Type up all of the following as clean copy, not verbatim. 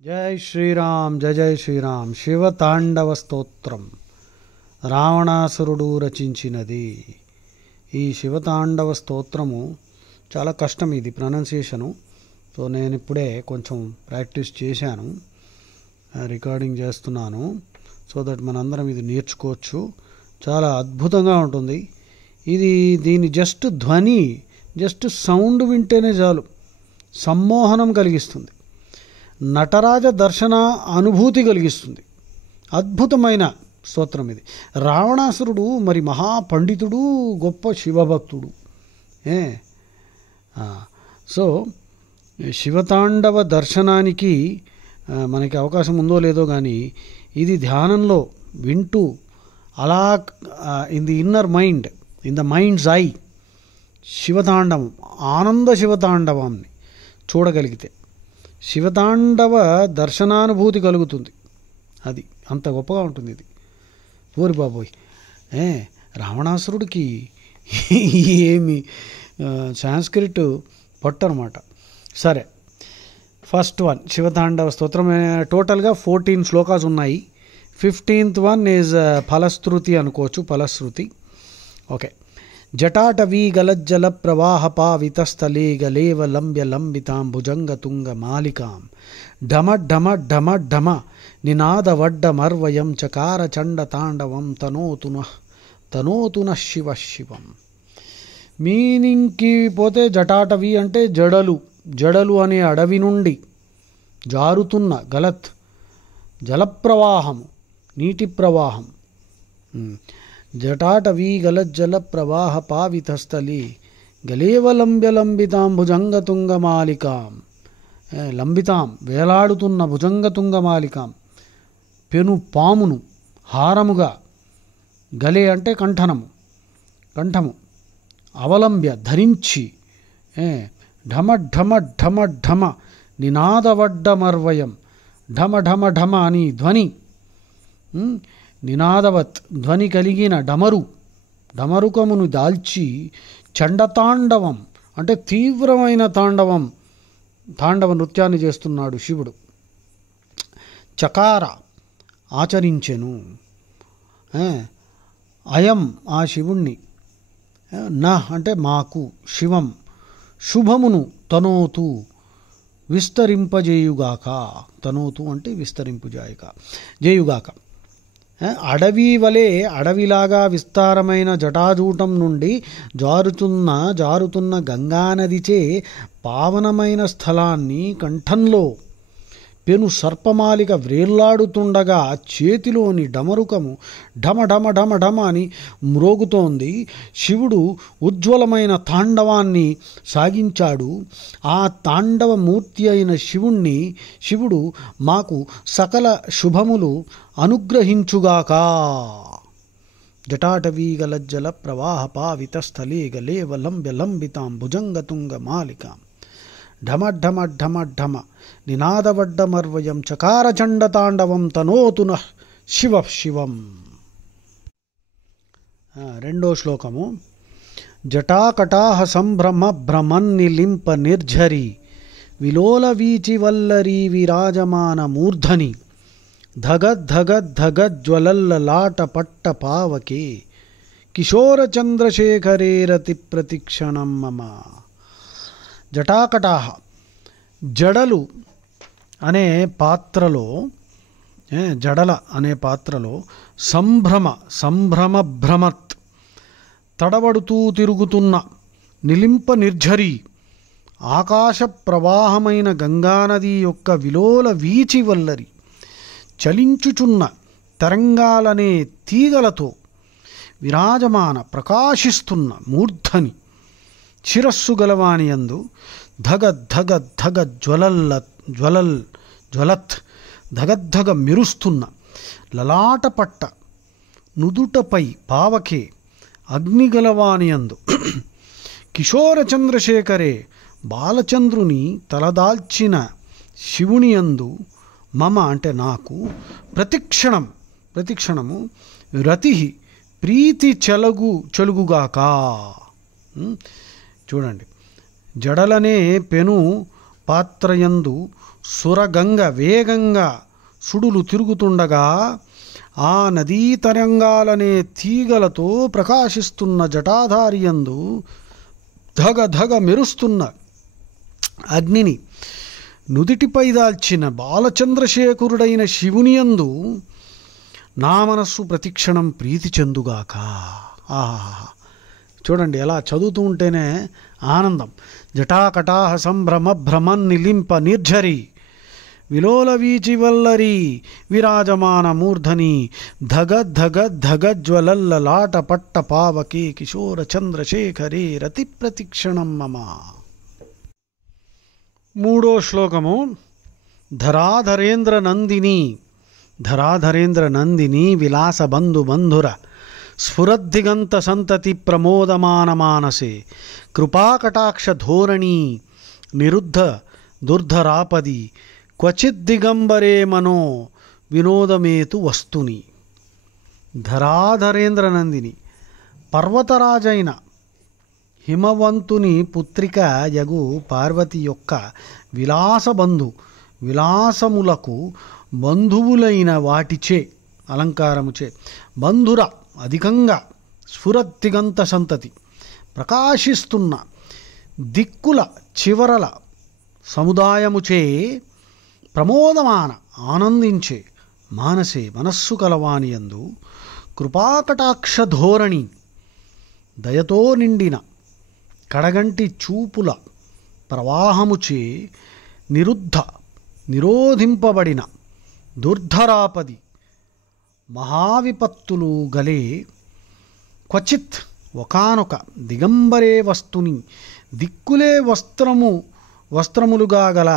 జై శ్రీరామ్ జయ జయ శ్రీరామ్. శివతాండవ స్తోత్రం రావణాసురుడు రచించినది. ఈ శివతాండవ స్తోత్రము చాలా కష్టం, ఇది ప్రొనౌన్సియేషను. సో నేను ఇప్పుడే కొంచెం ప్రాక్టీస్ చేశాను, రికార్డింగ్ చేస్తున్నాను, సో దట్ మనందరం ఇది నేర్చుకోవచ్చు. చాలా అద్భుతంగా ఉంటుంది ఇది. దీని ధ్వని జస్ట్ సౌండ్ వింటేనే చాలు సమ్మోహనం కలిగిస్తుంది, నటరాజ దర్శన అనుభూతి కలిగిస్తుంది. అద్భుతమైన స్తోత్రం ఇది. రావణాసురుడు మరి మహాపండితుడు, గొప్ప శివభక్తుడు. సో శివతాండవ దర్శనానికి మనకి అవకాశం ఉందో లేదో కానీ ఇది ధ్యానంలో వింటూ అలా in the inner mind, in the mind's eye శివతాండవం, ఆనంద శివతాండవాన్ని చూడగలిగితే శివతాండవ దర్శనానుభూతి కలుగుతుంది. అది అంత గొప్పగా ఉంటుంది ఇది. ఓరి బాబోయ్, రావణాసురుడికి ఏమి సాంస్క్రిట్ పట్టనమాట. సరే, ఫస్ట్ వన్ శివతాండవ స్తోత్రం. టోటల్గా 14 శ్లోకాస్ ఉన్నాయి. 15th వన్ ఈజ్ ఫలశ్రుతి అనుకోవచ్చు, ఫలశ్రుతి. ఓకే. జటాటవీ గలజ్జల ప్రవాహ పావితస్థలే గలేవ లంబ్య లంబితాం భుజంగతుంగ మాలికాం ఢమ ఢమ ఢమ ఢమ నినాదవడ్డమర్వయం చకార చండ తాండవం తనోతున శివ శివం. మీనింగ్కి పోతే జటాటవి అంటే జడలు, జడలు అనే అడవి నుండి జారుతున్న గలత్ జలప్రవాహము, నీటి ప్రవాహం. జటాటవీ గలజ్జల ప్రవాహ పావితస్థలి గలేవ లంబ్య లంబితాం భుజంగతుంగ మాలికాం. లంబితాం వేలాడుతున్న భుజంగతుంగ మాలికాం, పెను పామును హారముగా, గలే అంటే కంఠనము, కంఠము, అవలంబ్య ధరించి, ఢమ ఢమ ఢమ ఢమ నినాదవడ్డమర్వయం, ఢమ ఢమ ఢమ అని ధ్వని, నినాదవత్ ధ్వని కలిగిన డమరుకమును దాల్చి, చండతాండవం అంటే తీవ్రమైన తాండవ నృత్యాన్ని చేస్తున్నాడు శివుడు. చకార ఆచరించెను, అయం ఆ శివుణ్ణి, అంటే మాకు, శివం శుభమును తనోతు విస్తరింపజేయుగాక. తనోతు అంటే జేయుగాక. అడవి వలె, అడవిలాగా విస్తారమైన జటాజూటం నుండి జారుతున్న గంగానదిచే పావనమైన స్థలాన్ని కంఠంలో పెను సర్పమాలిక వ్రేళ్లాడుతుండగా చేతిలోని డమరుకము ఢమ ఢమ ఢమ ఢమ అని మ్రోగుతోంది. శివుడు ఉజ్వలమైన తాండవాన్ని సాగించాడు. ఆ తాండవమూర్తి అయిన శివుడు మాకు సకల శుభములు అనుగ్రహించుగాక. జటాటవీ గలజ్జల ప్రవాహ పావితస్థలే గలేవ లంబ్య లంబితాం భుజంగతుంగ మాలికాం ఢమ ఢమ ఢమ ఢమ నినాదవడ్డమర్వయం చకార చండతాండవం తనోతున శివ శివం. రెండో శ్లోకము. జటాకటాహ సంభ్రమ భ్రమన్నిలింప నిర్ఝరి విలోల వీచి వల్లరీ విరాజమాన మూర్ధని ధగద్ధగద్ధగజ్వలల్లలాట పట్ట పావకే కిశోర చంద్రశేఖరే రతి ప్రతిక్షణం మమ. జటాకటాహ జడలు అనే పాత్రలో, జడల అనే పాత్రలో సంభ్రమ భ్రమత్ తడబడుతూ తిరుగుతున్న నిలింప నిర్ఝరి ఆకాశ ప్రవాహమైన గంగానది యొక్క విలోల వీచి వల్లరి చలించుచున్న తరంగాలనే తీగలతో విరాజమాన ప్రకాశిస్తున్న మూర్ధని శిరస్సు గలవానియందు ధగ జ్వలత్ ధగద్ధగ మెరుస్తున్న లలాటపట్ట నుదుటపై పావకే అగ్నిగలవానియందు కిశోర చంద్రశేఖరే బాలచంద్రుని తలదాల్చిన శివునియందు మమ అంటే నాకు ప్రతిక్షణము రతి ప్రీతి చెలుగుగాక. చూడండి, జడలనే పెను పాత్రయందు సురగంగ వేగంగా సుడులు తిరుగుతుండగా ఆ నదీ తరంగాలనే తీగలతో ప్రకాశిస్తున్న జటాధారియందు ధగ ధగ మెరుస్తున్న అగ్నిని నుదిటిపై దాల్చిన బాలచంద్రశేఖరుడైన శివునియందు నా మనస్సు ప్రతిక్షణం ప్రీతి చెందుగాక. ఆహా, చూడండి ఎలా చదువుతూ ఉంటేనే ఆనందం. జటాకటాహ సంభ్రమ భ్రమన్నిలింప నిర్ఝరి విలోల వీచి వల్లరి విరాజమాన మూర్ధని ధగ ధగ ధగ జ్వలల్లలాట పట్ట పావకే కిశోర చంద్రశేఖరే రతి ప్రతిక్షణం మమ. మూడో శ్లోకము. ధరాధరేంద్ర నందిని ధరాధరేంద్ర నందిని విలాస బంధు బంధుర స్ఫురద్దిగంత సంతతి ప్రమోదమాన మానసే కృపాకటాక్ష ధోరణి నిరుద్ధ దుర్ధరాపది క్వచిద్దిగంబరే మనో వినోదమేతు వస్తుని. ధరాధరేంద్ర నందిని పర్వతరాజైన హిమవంతుని పుత్రిక యగు పార్వతి యొక్క విలాసములకు బంధువులైన వాటిచే అలంకారముచే బంధుర అధికంగా స్ఫురద్దిగంత సంతతి ప్రకాశిస్తున్న దిక్కుల చివరల సముదాయముచే ప్రమోదమాన ఆనందించే మానసే మనస్సు కలవానియందు కృపాకటాక్ష ధోరణి దయతో నిండిన కడగంటి చూపుల ప్రవాహముచే నిరోధింపబడిన దుర్ధరాపది మహావిపత్తులు గలే క్వచిత్ ఒకానొక దిగంబరే వస్తుని దిక్కులే వస్త్రములుగా గల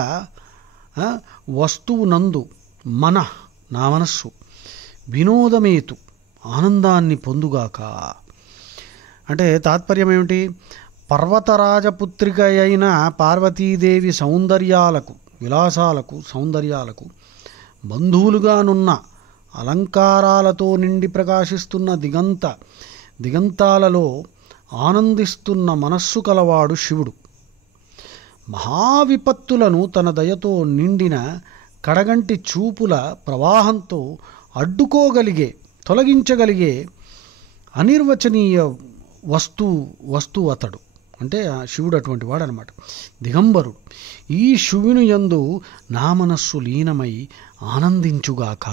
వస్తువు నందు నా మనస్సు వినోదమేతు ఆనందాన్ని పొందుగాక. అంటే తాత్పర్యం ఏమిటి? పర్వతరాజపుత్రిక అయిన పార్వతీదేవి సౌందర్యాలకు బంధువులుగానున్న అలంకారాలతో నిండి ప్రకాశిస్తున్న దిగంతాలలో ఆనందిస్తున్న మనస్సు కలవాడు శివుడు. మహావిపత్తులను తన దయతో నిండిన కడగంటి చూపుల ప్రవాహంతో తొలగించగలిగే అనిర్వచనీయ వస్తువు అతడు. అంటే శివుడు అటువంటి వాడు అనమాట, దిగంబరుడు. ఈ శివుని యందు నా మనస్సు లీనమై ఆనందించుగాక.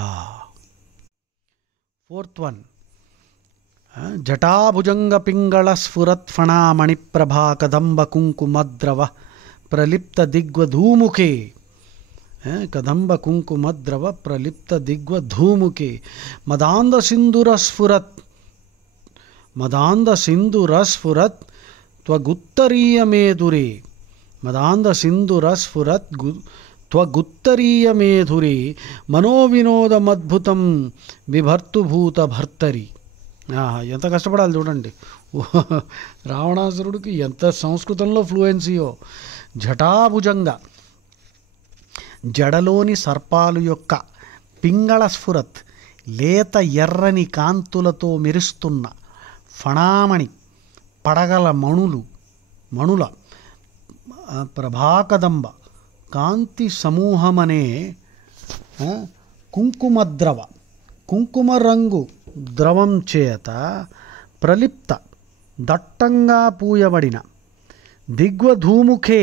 4th one. జటాభుజంగ పింగళ స్ఫురత్ఫణామణి ప్రభా కదంబ కుంకుమద్రవ ప్రలిప్త దిగ్వధూముఖే కదంబ కుంకుమద్రవ ప్రలిప్త దిగ్వధూముఖే మదాంద సింధురస్ఫురత్ త్వగుత్తరీయమేధురే త్వగుత్తరీయమేధురే మనోవినోదమద్భుతం బిభర్తుభూత భర్తరి. ఎంత కష్టపడాలి చూడండి. రావణాసురుడికి ఎంత సంస్కృతంలో ఫ్లూయెన్సీయో. జటాభుజంగా జడలోని సర్పాలు యొక్క పింగళ స్ఫురత్ లేత ఎర్రని కాంతులతో మెరుస్తున్న ఫణామణి పడగల మణుల ప్రభాకదంబ కాంతి సమూహమనే కుంకుమ రంగు ద్రవం చేత ప్రలిప్త దట్టంగా పూయబడిన దిగ్వధూముఖే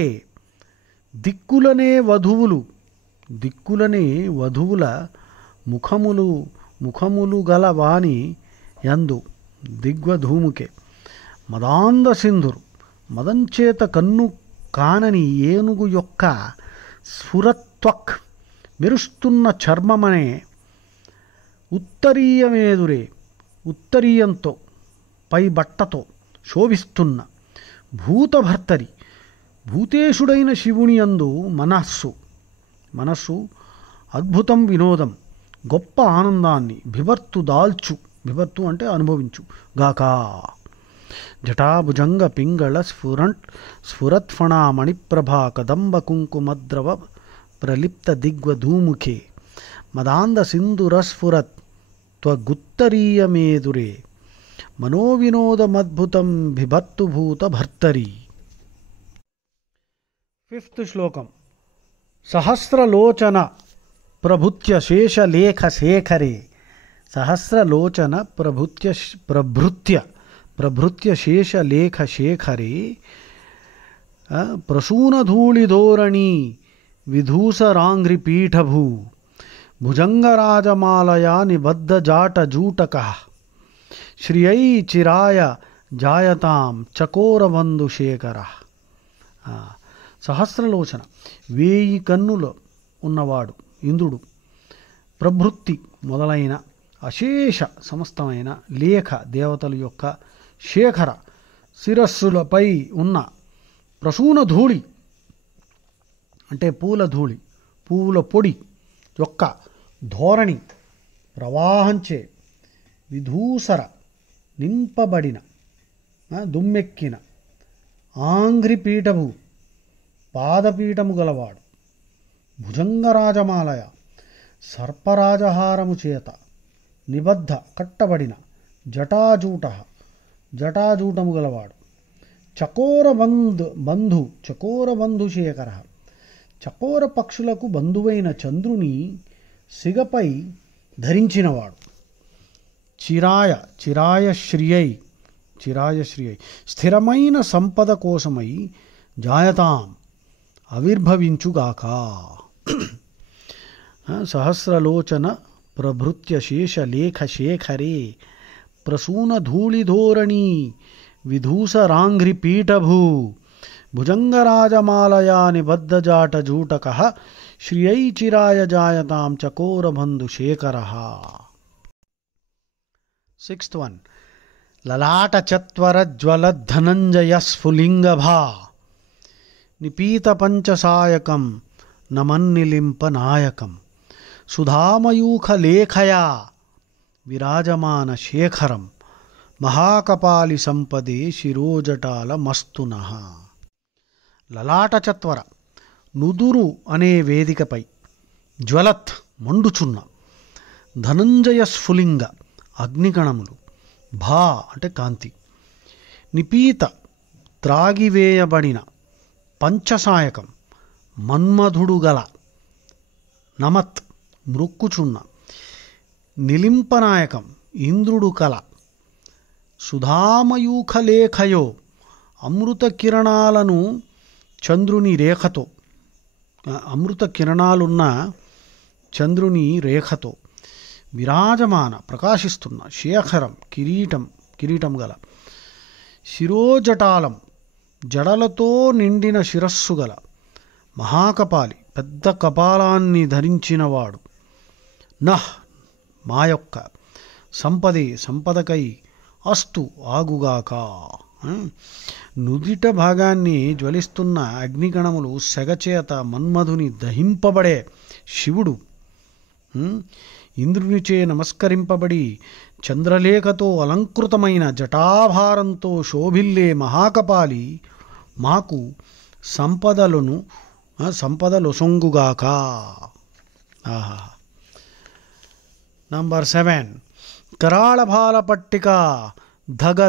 దిక్కులనే వధువుల ముఖములు గల వాణి యందు దిగ్వధూముఖే మదాంద సింధురు మదంచేత కన్ను కానని ఏనుగు యొక్క స్ఫురత్వక్ మెరుస్తున్న చర్మమనే ఉత్తరీయంతో పై బట్టతో శోభిస్తున్న భూతభర్తరి భూతేశుడైన శివుని యందు మనస్సు అద్భుతం వినోదం గొప్ప ఆనందాన్ని బిభర్తు అంటే అనుభవించు గాక. జటాభుజంగ పింగళ స్ఫురత్ఫణా మణిప్రభా కదంబ కుంకుమద్రవ ప్రలిప్త దిగ్వధూముఖే మదాంద సింధురస్ఫురత్ త్వగుత్తరీయమేధురే మనోవినోదమద్భుతం బిభర్తుభూత భర్తరి. 5th శ్లోకం. సహస్రలోచన ప్రభృత్య శేషలేఖ శేఖరే. సహస్రలోచన ప్రభృత్య శేషలేఖ శేఖరే ప్రసూనధూళిధోరణి విధూసరాంఘ్రిపీఠభూ భుజంగరాజమాలయా నిబద్ధజాటజూటక శ్రియై చిరాయ జాయతాం చకోరబంధుశేఖర. సహస్రలోచన 1000 కన్నులు ఉన్నవాడు ఇంద్రుడు, ప్రభృతి మొదలైన అశేష సమస్తమైన లేఖ దేవతల యొక్క శేఖర శిరస్సులపై ఉన్న ప్రసూన ధూళి అంటే పూల ధూళి, పువ్వుల పొడి యొక్క ధోరణి ప్రవాహంచే విధూసర నింపబడిన దుమ్మెక్కిన ఆంఘ్రిపీఠము పాదపీఠము గలవాడు, భుజంగరాజమాలయ సర్పరాజహారము చేత నిబద్ధ కట్టబడిన జటాజూటము గలవాడు, చకోరబంధుశేఖర చకోర పక్షులకు బంధువైన చంద్రుని సిగపై ధరించినవాడు, చిరాయ శ్రియై స్థిరమైన సంపద కోసమై జాయతాం ఆవిర్భవించుగాక. సహస్రలోచన ప్రభృత్య శేషలేఖ శేఖరే ప్రసూనధూళిధోరణి విధూసరాంఘ్రిపీఠభూ భుజంగరాజమాలయా నిబద్ధజాటజూటక శ్రియై చిరాయ జాయతాం చకోరబంధుశేఖర. 6th one లలాటచత్వరజ్వలద్ధనంజయ స్ఫులింగభా నిపీతపంచసాయకం నమన్నిలింపనాయకం సుధామయూఖలేఖయా విరాజమాన Shekharam మహాకపాలి సంపదే శిరోజటాల మస్తునః. లలాటచత్వర నుదురు అనే వేదికపై జ్వలత్ మండుచున్న ధనంజయ స్ఫులింగ అగ్నికణములు, భా అంటే కాంతి, నిపీత త్రాగివేయబడిన పంచసాయకం మన్మధుడు గల నమత్ మృక్కుచున్న నిలింపనాయకం ఇంద్రుడు కల సుధామయూఖలేఖయో అమృత కిరణాలను చంద్రుని రేఖతో అమృత కిరణాలున్న చంద్రుని రేఖతో విరాజమాన ప్రకాశిస్తున్న శేఖరం కిరీటం గల శిరోజటాలం జడలతో నిండిన శిరస్సు గల మహాకపాలి పెద్ద కపాలాన్ని ధరించినవాడు, నహ్ మా యొక్క సంపదకై అస్తు ఆగుగాక. నుదిట భాగాన్ని జ్వలిస్తున్న అగ్నిగణములు సెగచేత మన్మధుని దహింపబడే శివుడు ఇంద్రునిచే నమస్కరింపబడి చంద్రలేఖతో అలంకృతమైన జటాభారంతో శోభిల్లే మహాకపాలి మాకు సంపదలొసొంగుగాక. నంబర్ 7 కరాళభాలపట్టిక ధగ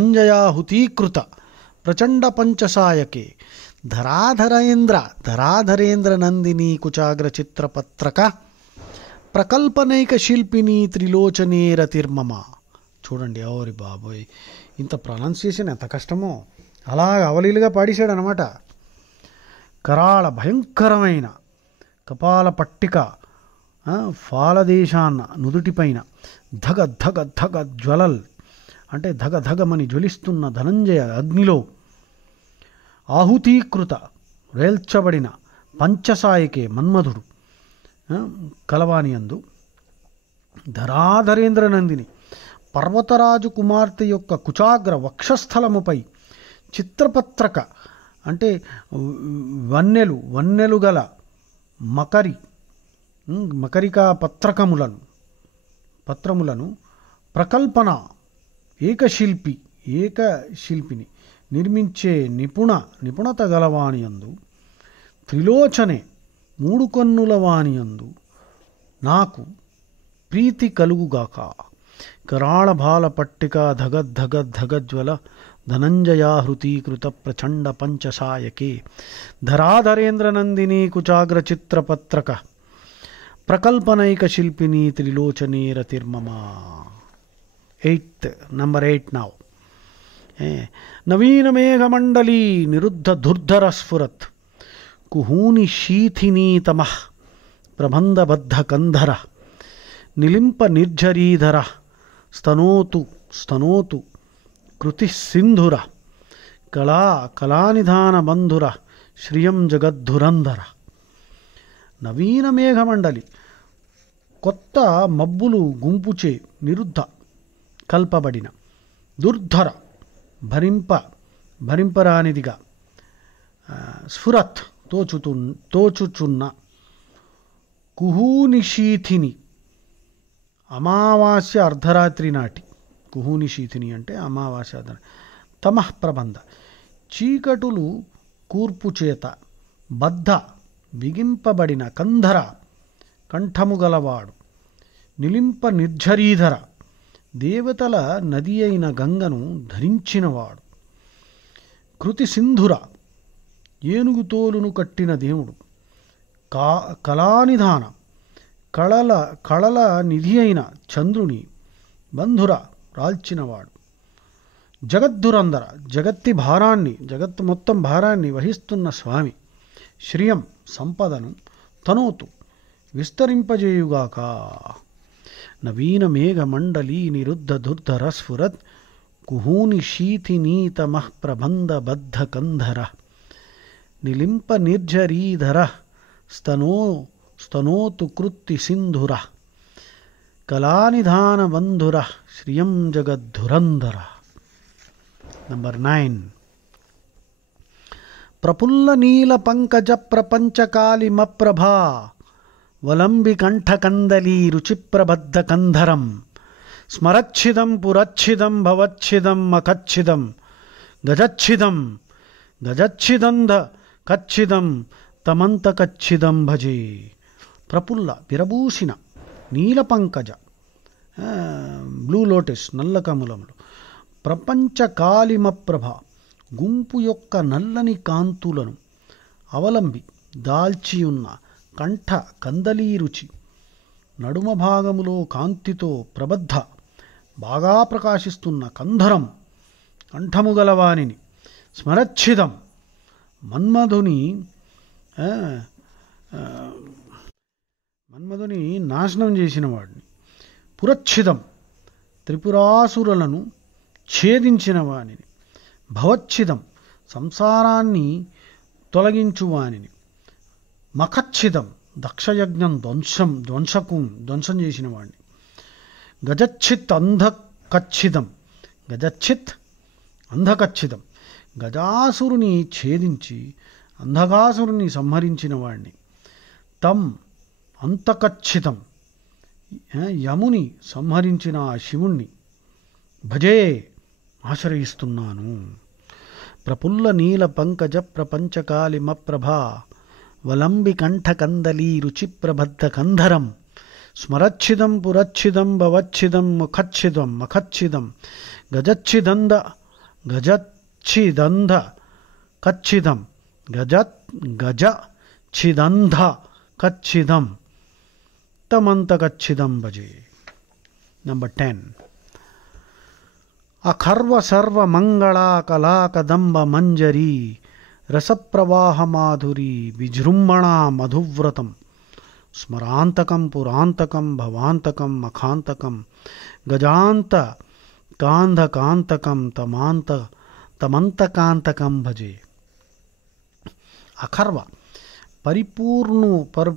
ధనంజయాహృతీకృత ప్రచండ పంచసాయకే ధరాధరేంద్ర నందిని కుచాగ్ర చిత్రపత్రక ప్రకల్పనైక శిల్పిని త్రిలోచనే రతిర్మమ. చూడండి, ఓరి బాబోయ్, ఇంత ప్రొనౌన్సియేషన్ ఎంత కష్టమో అలా అవలీలుగా పాడేశాడు అనమాట. కరాళ భయంకరమైన కపాల పట్టిక ఫాలదేశాన్న నుదుటిపైన ధగ జ్వలల్ అంటే ధగమని జ్వలిస్తున్న ధనంజయ అగ్నిలో ఆహుతీకృత వేల్చబడిన పంచసాయికే మన్మధుడు కలవానియందు ధరాధరేంద్ర నందిని పర్వతరాజు కుమార్తె యొక్క కుచాగ్ర వక్షస్థలముపై చిత్రపత్రక అంటే వన్నెలు గల మకరికా పత్రములను ప్రకల్పన ఏకశిల్పిని నిర్మించే నిపుణత గలవానియందు త్రిలోచనే 3 కన్నుల వానియందు నాకు ప్రీతి కలుగుగాక. कराळभाल पट्टिका धगद्धगद्धगज्वल धनञ्जयाहृतीकृत प्रचण्ड पञ्चसायके धराधरेन्द्रनन्दिनी कुचाग्रचित्रपत्रक प्रकल्पनैकशिल्पिनी त्रिलोचने रतिर्ममा. Number 8 now. नवीन मेघमण्डली निरुद्ध धुर्धर स्फुरत् कुहूनि शीथिनी तमः प्रबन्धबद्ध कंधर निलिम्प निर्झरीधर स्तनोतु स्तनोतु कृति सिंधुर कलानिधान बंधुर श्रियं जगद्धुरंधर. నవీన మేఘమండలి కొత్త మబ్బులు గుంపుచే నిరుద్ధ కల్పబడిన దుర్ధర భరింపరానిదిగా స్ఫురత్ తోచుచున్న కుహూనిశీథిని అమావాస్య అర్ధరాత్రి నాటి కుహూనిశీథిని అంటే అమావాస్య తమః ప్రబంధ చీకటులు కూర్పుచేత బద్ధ బిగింపబడిన కంధర కంఠము గలవాడు నిలింప నిర్ఝరీధర దేవతల నది అయిన గంగను ధరించినవాడు కృతి సింధుర ఏనుగుతోలును కట్టిన దేవుడు కళానిధాన కళల నిధి అయిన చంద్రుని బంధుర రాల్చినవాడు జగద్ధురంధర జగత్తు మొత్తం భారాన్ని వహిస్తున్న స్వామి శ్రియం సంపదను తనోతు విస్తరింపజేయుగాక. నవీన మేఘమండలీ నిరుద్ధ దుర్ధర స్ఫురత్ కుహూని శీథినీతమః ప్రబంధబద్ధ కంధర నిలింప నిర్ఝరీధర స్తనోతు కృత్తి సింధుర కళానిధాన బంధుర శ్రియం జగద్ధురంధర. నంబర్ 9. ప్రఫుల్ల నీల పంకజ ప్రపంచకాలిమప్రభా వలంబి కంఠకందలీ రుచిప్రబద్ధ కంధరం స్మరచ్ఛిదం పురచ్ఛిదం భవచ్ఛిదం మఖచ్ఛిదం గజచ్ఛిదంధ కచ్ఛిదం తమంతకచ్ఛిదం భజే. ప్రఫుల్ల విరబూసిన నీల పంకజ బ్లూ లోటస్ నల్ల కమలములు ప్రపంచకాలిమప్రభ గుంపు యొక్క నల్లని కాంతులను అవలంబి దాల్చియున్న కంఠ కందలీ రుచి నడుమ భాగములో కాంతితో ప్రబద్ధ బాగా ప్రకాశిస్తున్న కంధరం కంఠము గలవానిని స్మరచ్ఛిదం మన్మధుని నాశనం చేసిన వాడిని పురచ్ఛిదం త్రిపురాసురులను ఛేదించిన వానిని భవచ్ఛిదం సంసారాన్ని తొలగించువానిని మఖచ్ఛిదం దక్షయజ్ఞం ధ్వంసం చేసిన వాడిని గజచ్చిత్ అంధకచ్చిదం గజాసురుని ఛేదించి అంధకాసురుని సంహరించిన వాడిని తం అంతకచ్చితం యముని సంహరించిన ఆ శివుణ్ణి భజే ఆశ్రయిస్తున్నాను. ప్రఫుల్ల నీల పంకజ ప్రపంచకాలిమప్రభా వలంబి కంఠకందలీ రుచిప్రబద్ధ కంధరం స్మరచ్ఛిదం పురచ్ఛిదం భవచ్ఛిదం మఖచ్ఛిదం గజచ్ఛిదంధ కచ్చిదం గజచ్ఛిదంధ కచ్చిదం తమంతకచ్చిదం భజే. నంబర్ 10. అఖర్వ సర్వ మంగళా కళా కదంబ మంజరీ రసప్రవాహ మాధురీ విజృంభణా మధువ్రతం స్మరాంతకం పురాంతకం భవాంతకం మఖాంతకం గజాంత కాంధకాంతకం తమంతకాంతకం భజే. అఖర్వ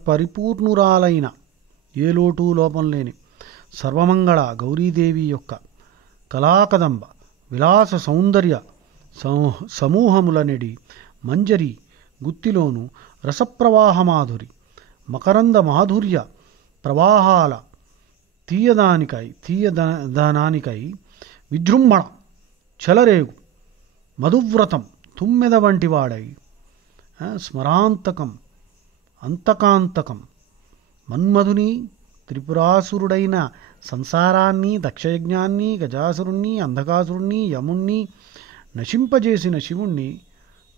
పరిపూర్ణురాలైన ఏ లోటు లోపం లేని సర్వమంగళ గౌరీదేవి యొక్క కళాకదంబ విలాస సౌందర్య సమూహములనెడి మంజరి గుత్తిలోను రసప్రవాహ మాధురి మకరంద మాధుర్య ప్రవాహాల తీయదనానికై విజృంభణ చలరేగు మధువ్రతం తుమ్మెద వంటి వాడై స్మరాంతకం అంతకాంతకం మన్మధుని త్రిపురాసురుడైన సంసారాన్ని, దక్షయజ్ఞాన్ని, గజాసురుణ్ణి, అంధకాసురుణ్ణి, యముణ్ణి నశింపజేసిన శివుణ్ణి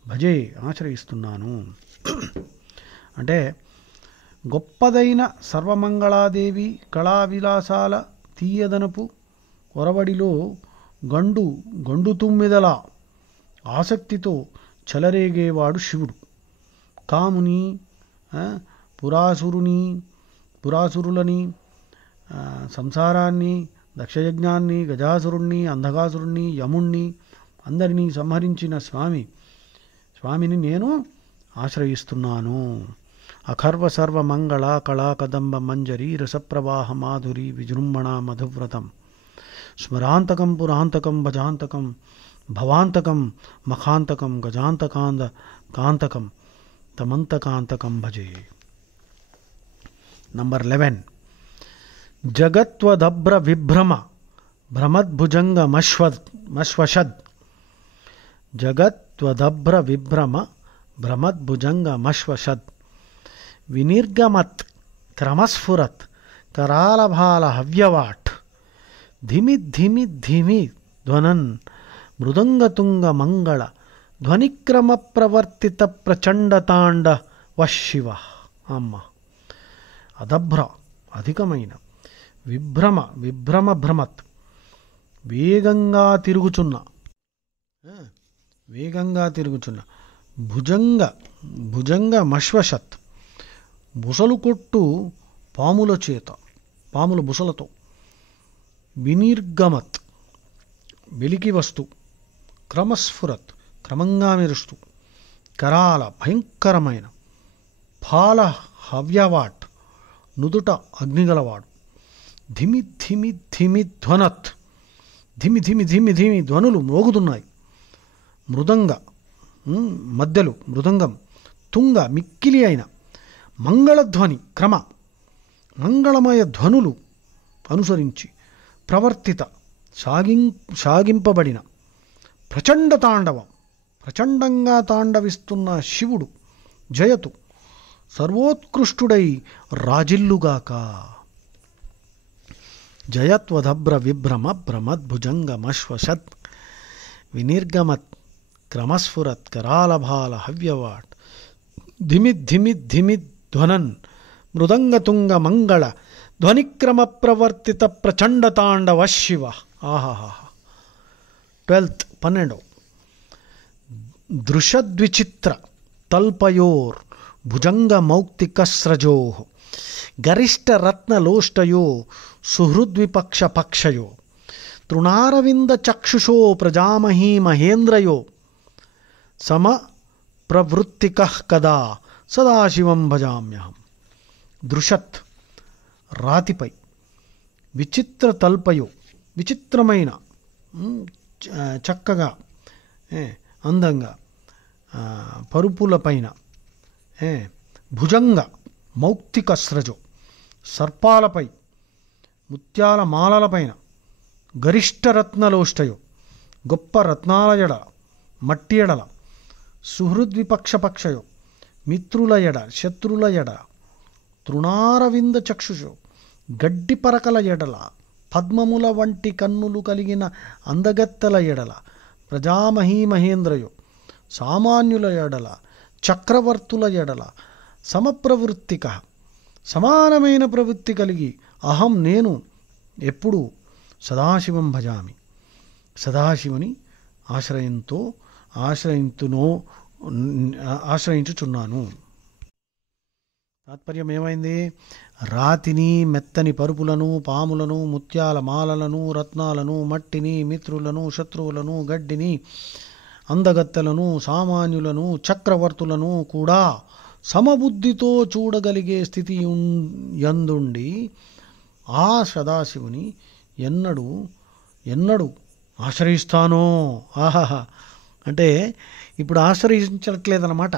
భజే, ఆశ్రయిస్తున్నాను. అంటే గొప్పదైన సర్వమంగళాదేవి కళావిలాసాల తీయదనపు ఒరవడిలో గండు తుమ్మిదల ఆసక్తితో చెలరేగేవాడు శివుడు. కాముని, పురాసురులని, సంసారాన్ని, దక్షయజ్ఞాన్ని, గజాసురుణ్ణి, అంధకాసురుణ్ణి, యముణ్ణి అందరినీ సంహరించిన స్వామిని నేను ఆశ్రయిస్తున్నాను. అఖర్వ సర్వమంగళ కళా కదంబ మంజరి రసప్రవాహ మాధురి విజృంభణ మధువ్రతం స్మరాంతకం పురాంతకం భజాంతకం భవాంతకం మఖాంతకం గజాంతకాంత కాంతకం తమంతకాంతకం భజే. నంబర్ 11. జగత్వదభ్ర విభ్రమ భ్రమద్భుజంగ మశ్వషద్. జగత్వదభ్ర విభ్రమ భ్రమద్భుజంగ మశ్వషద్ వినిర్గమత్ క్రమస్ఫురత్ కరాలభాల హవ్యవాట్ ధిమి ధిమి ధిమి ధ్వనన్ మృదంగతుంగ మంగళ ధ్వనిక్రమ ప్రవర్తిత ప్రచండతాండ వశివ. అమ్మ. అదభ్ర అధికమైన, విభ్రమ భ్రమత్ వేగంగా తిరుగుచున్న భుజంగ మశ్వషత్ బుసలు కొట్టు పాముల బుసలతో వినిర్గమత్ వెలికి వస్తు క్రమస్ఫురత్ క్రమంగా మెరుస్తూ కరాల భయంకరమైన ఫాల హవ్యవాట్ నుదుట అగ్నిగలవాడు ధిమి ధిమి ధిమి ధ్వనత్ ధిమి ధిమి ధిమి ధిమి ధ్వనులు మోగుతున్నాయి. మధ్యలో మృదంగం, తుంగ మిక్కిలి అయిన మంగళధ్వని క్రమ మంగళమయ ధ్వనులు అనుసరించి ప్రవర్తిత సాగింపబడిన ప్రచండ తాండవం ప్రచండంగా తాండవిస్తున్న శివుడు జయతు సర్వోత్కృష్టుడై రాజిల్లుగాక. జయత్వదభ్ర విభ్రమ భ్రమద్భుజంగ మశ్వషత్ వినిర్గమత్ క్రమస్ఫురత్ కరాలభాల హవ్యవాట్ ధిమి ధిమి ధిమి ధ్వనన్ మృదంగతుంగ మంగళ ధ్వనిక్రమ ప్రవర్తిత ప్రచండతాండవ శివ. ఆహాహా. 12. దృశద్విచిత్ర తల్పయోర్ భుజంగ మౌక్తికస్రజో గరిష్టరత్నలోష్టయో సుహృద్విపక్ష పక్షయో తృణారవింద చక్షుషో ప్రజామహీ మహేంద్రయో సమ ప్రవృత్తికః కదా సదాశివం భజామ్యహం. దృశత్ రాతిపై, విచిత్ర తల్పయో విచిత్రమైన చక్కగా అందంగా పరుపులపైన, భుజంగ మౌక్తికస్రజో సర్పాలపై, ముత్యాల మాలలపైన, గరిష్టరత్నలోష్టయో గొప్ప రత్నాల ఎడల, మట్టి ఎడల, సుహృద్విపక్షపక్షయో మిత్రుల ఎడ శత్రుల ఎడ, తృణారవింద చక్షుషో గడ్డి పరకల ఎడల, పద్మముల వంటి కన్నులు కలిగిన అందగత్తెల ఎడల, ప్రజామహీ మహేంద్రయో సామాన్యుల ఎడల, చక్రవర్తుల ఎడల, సమప్రవృత్తిక సమానమైన ప్రవృత్తి కలిగి అహం నేను ఎప్పుడు సదాశివం భజామి సదాశివుని ఆశ్రయించుచున్నాను. తాత్పర్యం ఏమైంది? రాతిని, మెత్తని పరుపులను, పాములను, ముత్యాల మాలలను, రత్నాలను, మట్టిని, మిత్రులను, శత్రువులను, గడ్డిని, అందగత్తెలను, సామాన్యులను, చక్రవర్తులను కూడా సమబుద్ధితో చూడగలిగే స్థితి యందుండి ఆ సదాశివుని ఎన్నడు ఆశ్రయిస్తానో. ఆహాహా. అంటే ఇప్పుడు ఆశ్రయించట్లేదన్నమాట.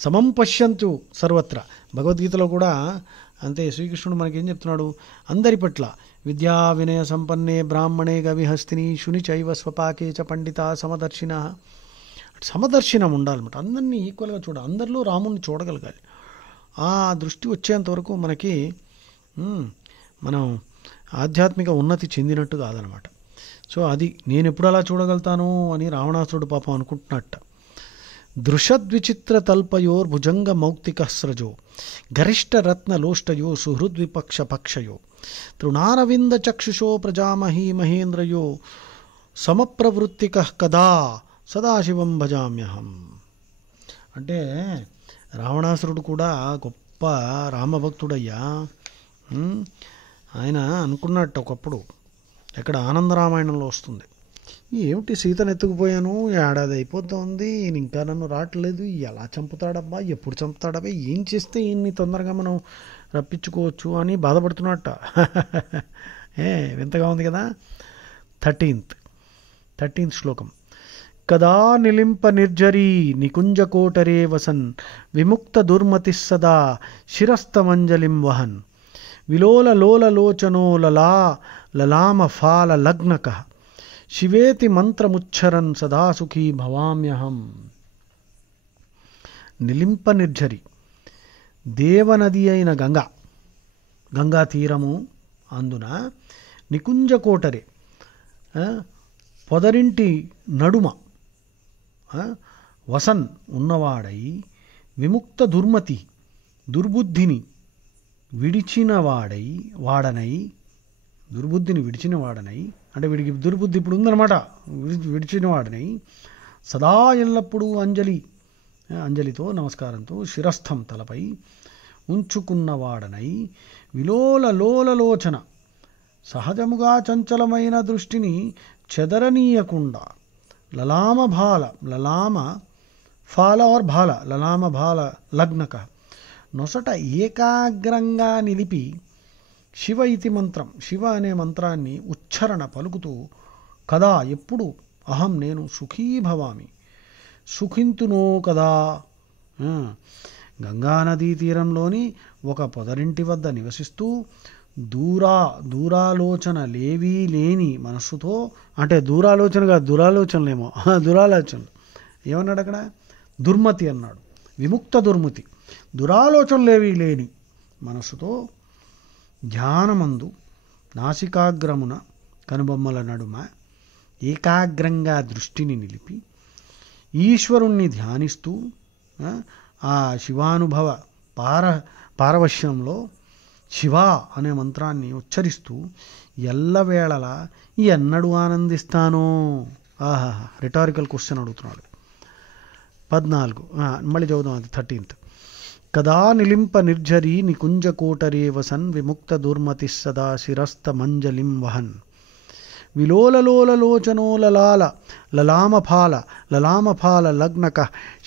సమం పశ్యంతు సర్వత్ర. భగవద్గీతలో కూడా అంతే. శ్రీకృష్ణుడు మనకేం చెప్తున్నాడు? అందరి పట్ల విద్యా వినయ సంపన్నే బ్రాహ్మణే గవిహస్తిని శుని చైవ స్వపాకే చ పండిత సమదర్శిన. సమదర్శనం ఉండాలన్నమాట. అందరినీ ఈక్వల్గా చూడాలి, అందరిలో రాముడిని చూడగలగాలి. ఆ దృష్టి వచ్చేంతవరకు మనం ఆధ్యాత్మిక ఉన్నతి చెందినట్టు కాదనమాట. సో అది నేను ఎప్పుడు అలా చూడగలుగుతాను అని రావణాసురుడు పాపం అనుకుంటున్నట్ట. దృషద్విచిత్ర తల్పయోర్ భుజంగ మౌక్తిక స్రజో గరిష్ట రత్న లోష్టయో సుహృద్విపక్ష పక్షయో తృణారవింద చక్షుషో ప్రజామహీ మహేంద్రయో సమప్రవృత్తిక కదా సదాశివం భజామ్యహం. అంటే రావణాసురుడు కూడా గొప్ప రామభక్తుడయ్యా. ఆయన అనుకున్నట్టు ఒకప్పుడు, ఎక్కడ ఆనందరామాయణంలో వస్తుంది, ఏమిటి సీతను ఎత్తుకుపోయాను, ఏడాది అయిపోతుంది, ఈయన ఇంకా నన్ను రావట్లేదు, ఎలా చంపుతాడబ్బా, ఎప్పుడు చంపుతాడబ్బా, ఏం చేస్తే ఈయన్ని తొందరగా మనం రప్పించుకోవచ్చు అని బాధపడుతున్నట్ట. వింతగా ఉంది కదా. 13th శ్లోకం. కదా నిలింప నిర్జరీ నికుంజకోటరే వసన్ విముక్త దుర్మతి సదా శిరస్తమంజలిం వహన్ విలోల లోలలోచనో లలామ ఫాల లగ్నక శివేతి మంత్రముచ్చరన్ సదా సుఖీ భవామ్యహం. నిలింప నిర్జరి, దేవనది అయిన గంగా తీరము అందున నికుంజకోటరే, పొదరింటి నడుమ వసన్ ఉన్నవాడై విముక్త దుర్మతి దుర్బుద్ధిని విడిచినవాడనై అంటే వీడికి దుర్బుద్ధి ఇప్పుడు ఉందన్నమాట, విడిచినవాడనై సదా ఎల్లప్పుడూ అంజలితో నమస్కారంతో శిరస్థం తలపై ఉంచుకున్నవాడనై లోలలోచన సహజముగా చంచలమైన దృష్టిని చెదరనీయకుండా లలామ భాల లగ్నక నొసట ఏకాగ్రంగా నిలిపి శివ ఇతి మంత్రం, శివ అనే మంత్రాన్ని ఉచ్చరణ పలుకుతూ కదా ఎప్పుడు అహం నేను సుఖీ భవామి సుఖింతునో కదా. గంగానదీ తీరంలోని ఒక పొదరింటి వద్ద నివసిస్తూ దూరాలోచన లేవీ లేని మనస్సుతో, అంటే దూరాలోచనగా దురాలోచనలేమో, దురాలోచన ఏమన్నాడు అక్కడ, దుర్మతి అన్నాడు, విముక్త దుర్మతి, దురాలోచనలేవీ లేని మనస్సుతో ధ్యానమందు నాసికాగ్రమున కనుబొమ్మల నడుమ ఏకాగ్రంగా దృష్టిని నిలిపి ఈశ్వరుణ్ణి ధ్యానిస్తూ ఆ శివానుభవ పారవశ్యంలో శివ అనే మంత్రాన్ని ఉచ్చరిస్తూ ఎల్లవేళలా ఎన్నడూ ఆనందిస్తానో. రిటారికల్ క్వశ్చన్ అడుగుతున్నాడు. 14 మళ్ళీ చదువుదాం. అది 13th. కదా నిలింప నిర్జరీ నికుంజకోటరే వసన్ విముక్త దుర్మతి సదా శిరస్త మంజలిం వహన్ విలోలలోలలోచనో లలామఫాల లగ్నక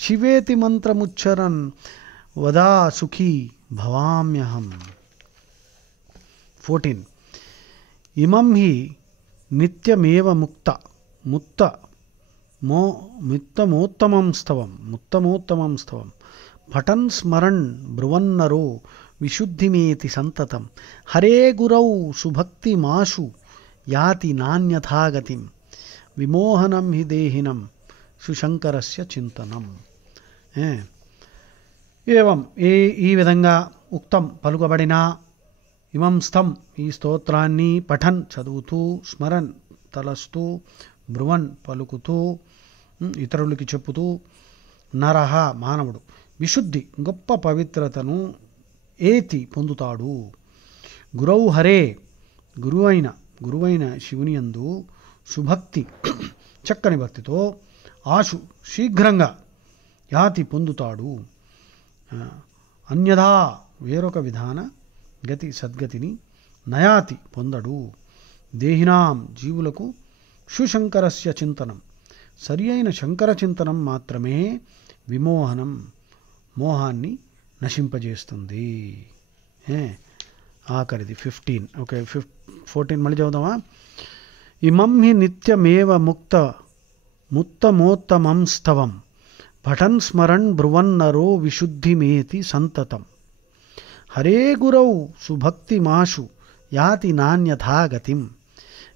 శివేతి మంత్రముచ్చరన్ వదా సుఖీ భవామ్యహం. 14. ఇమం హి నిత్యమేవ ముత్తమోత్తమం స్తవం పఠన్ స్మరణ్ బ్రువన్నరో విశుద్ధిమేతి సంతతం హరే గురౌ సుభక్తి మాషు యాతి నాన్యథాగతిం విమోహనం హి దేహినం సుశంకరస్య చింతనం. ఏవం ఈ విధంగా ఉక్తం పలుకబడిన ఇమం స్థం ఈ స్తోత్రాన్ని పఠన్ చదువుతూ, స్మరన్ తలస్తూ, బ్రువన్ పలుకుతూ, ఇతరులకి చెప్పుతూ, నరహ మానవుడు విశుద్ధి గొప్ప పవిత్రతను ఏతి పొందుతాడు, గురౌ హరే గురువైన శివుని యందు సుభక్తి చక్కని భక్తితో, ఆశు శీఘ్రంగా, యాతి పొందుతాడు, అన్యథా వేరొక విధాన గతి సద్గతిని నయాతి పొందడు, దేహినాం జీవులకు సుశంకరస్య చింతనం సరి అయిన శంకర చింతనం మాత్రమే విమోహనం మోహాన్ని నశింపజేస్తుంది. ఆఖరిది 15. ఓకే, 14 మళ్ళీ చదువుదామా. ఇమం హి నిత్యమేవ ముత్తమోత్తమం స్తవం పఠన్ స్మరణ్ బ్రువన్నరో విశుద్ధిమేతి సంతతం హరే గురౌ సుభక్తి మాషు యాతి నాన్యథాగతిం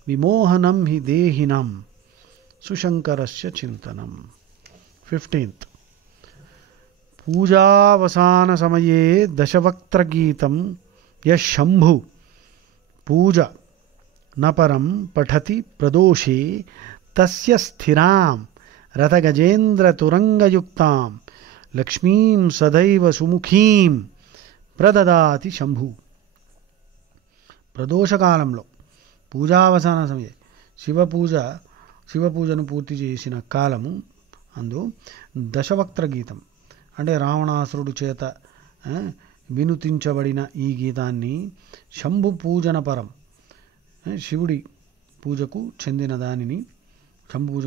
విమోహనం హి దేహినం సుశంకరస్య చింతనం. 15th. పూజావసాన సమయే దశవక్త్రగీతం యశంభు పూజ నపరం పఠతి ప్రదోషే తస్య స్థిరాం రథగజేంద్రతురంగయుక్తాం లక్ష్మీం సదైవ సుముఖీం ప్రదదాతి శంభు. ప్రదోషకాలంలో పూజావసాన సమయం శివపూజను పూర్తి చేసిన కాలము అందు దశవక్త్ర గీతం అంటే రావణాసురుడు చేత వినుతించబడిన ఈ గీతాన్ని శంభు పూజన పరం శివుడి పూజకు చెందిన దానిని శంభు పూజ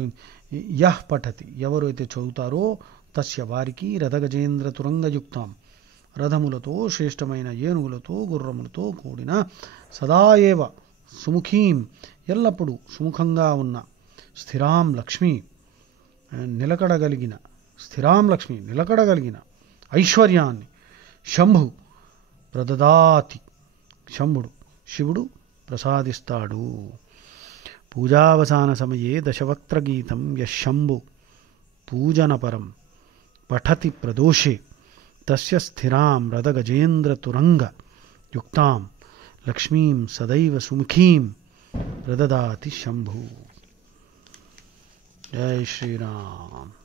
యః పఠతి ఎవరైతే చదువుతారో తస్య వారికి రథగజేంద్ర తురంగయుక్తాం రథములతో శ్రేష్టమైన ఏనుగులతో గుర్రములతో కూడిన సదాయేవ సుముఖీం ఎల్లప్పుడూ సుముఖంగా ఉన్న స్థిరాం లక్ష్మి నిలకడగలిగిన ఐశ్వర్యాన్ని శంభు ప్రదదాతి శివుడు ప్రసాదిస్తాడు. పూజావసాన సమయే దశవక్త్రగీతం యశంభు పూజనపరం పఠతి ప్రదోషే తస్య స్థిరాం రథగజేంద్రతురంగ యుక్తాం లక్ష్మీం సదైవ సుముఖీం ప్రదదాతి శంభు. జై శ్రీరామ్.